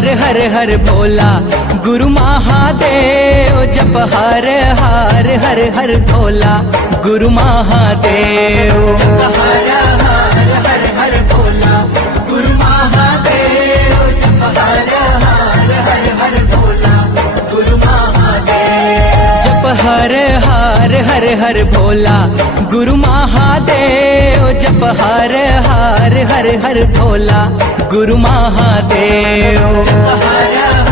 हार हर हर भोला गुरु महादेव। जप हर हार हर हर भोला गुरु महादेव। जप हर हार हर हर भोला गुरु महादेव। जप हर हार हर हर भोला गुरु महादेव। जप हर हार हर हर भोला गुरु महादेव। जप हर हार हर हर भोला गुरु महादेव। जप हर